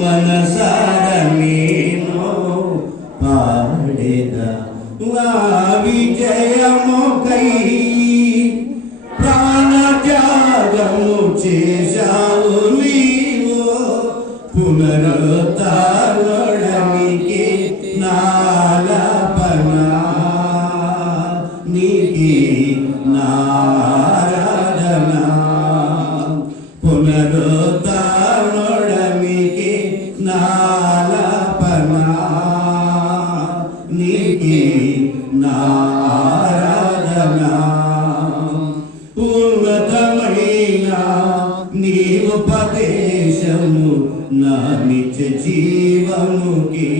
మనసార నేను పాడేదా నా విజయముకై ప్రాణత్యాగము చేశావు నీవు పునరుత్థానుడనికి నాలపనా నీకి నారాధనా పునరుత్థానుడనికి నాలపనా నీకి నారాధనా ఉన్నతమైన నీ ఉపదేశము నా నిత్య జీవముకి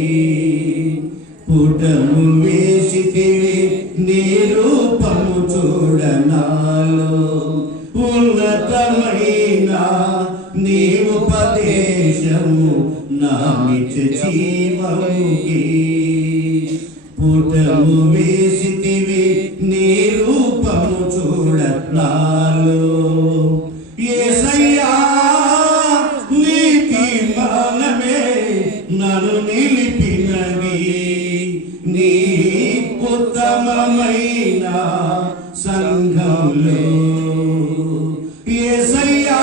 పుటము వేసితివి నీ రూపము చూడనాలో ఉన్నతమైన నీ ఉపదేశము నా నిత్య జీవముకి పుటము వేసితివి నీ రూపము చూడనాలో యేసయ్యా నీ తీర్మానమే నన్ను నిలిపినది నీ ఉత్తమమైన సంఘంలో యేసయ్యా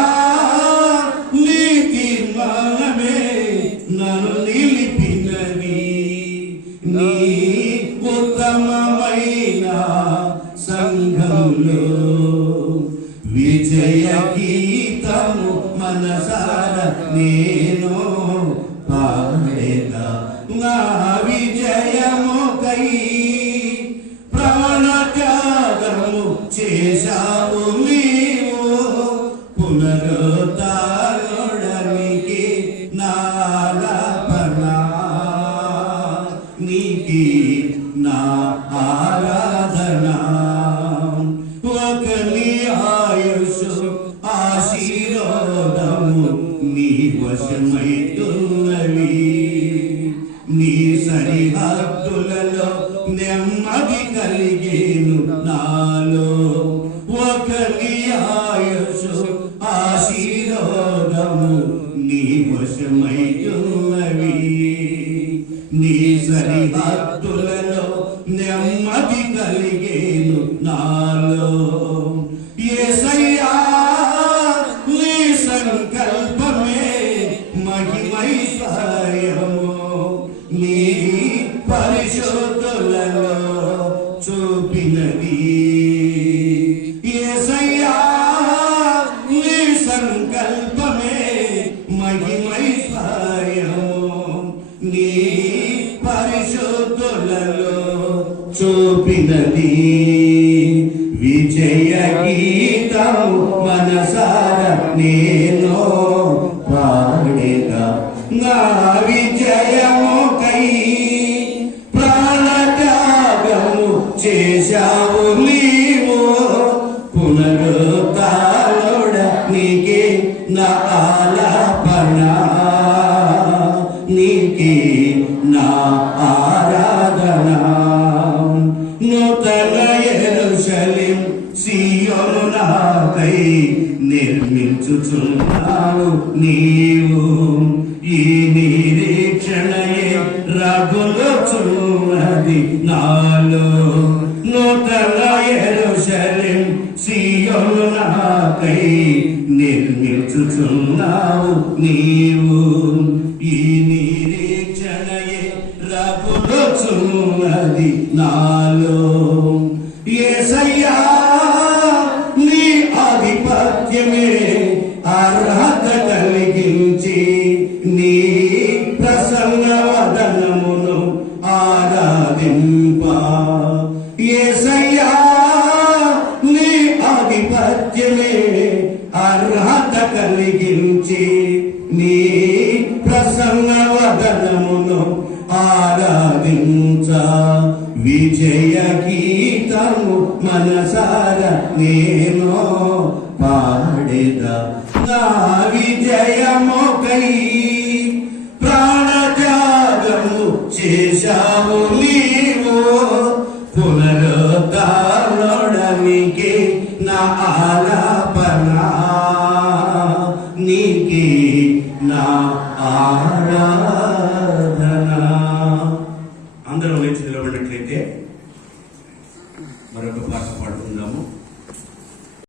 నీ తీర్మానమే నన్ను నిలిపినది నీ ఉత్తమమైన సంఘంలో విజయ గీతము మనసార నేను పాడేదా నా విజయముకై ప్రాణత్యాగము చేశావు నీవు పునరుత్థానుడనికి నాలపనా నీకి నా ఆరాధనా ఒకని ఆయుషు ఆశీర్వాదము నీ వశమైతున్నవి నీ సరిహద్దులలో నెమ్మది కలిగేను నాలో ఒకని ఆయుషు ఆశీర్వాదము నీ వశమైతున్నవి నీ సరిహద్దులలో నెమ్మది కలిగేను నాలో యేసయ్యా నీ సంకల్పమే మహిమైశ్వర్యము నీ పరిశుద్ధులలో చూపినది యేసయ్యా నీ సంకల్పమే మహిమైశ్వర్యము నీ పరిశుద్ధులలో చూపినది విజయ గీతము మనసార నేను పాడేదా నా విజయముకై ప్రాణత్యాగము చేశావు నీవు పునరుత్థానుడనికి నా ఆలాపనా నీకి నా ఆరాధనా నూతన యెరూషలేం సీయోను నాకై నిర్మించుచున్నావు నీవు ఈ నిరీక్షణయే రగులుచున్నది నాలో నూతన యెరూషలేం సీయోను నాకై నిర్మించుచున్నావు నీవు ఈ నిరీక్షణయే రగులుచున్నది నాలో యేసయ్యా నీ ఆధిపత్యమే అర్హత కలిగించి నీ ప్రసన్న వదనమును ఆరాధింప యేసయ్యా నీ ఆధిపత్యమే అర్హత కలిగించి నీ ప్రసన్న వదనమును ఆరాధించ విజయ గీతము మనసార నేను పాడేదా నా విజయముకై ప్రాణత్యాగము చేశావు నీవు పునరుత్థానుడనికి నా ఆలాపనా నీకి నా ఆరాధన. అందరం లేచి నిలబడినట్లయితే మరొక పాట పాడుకుందాము.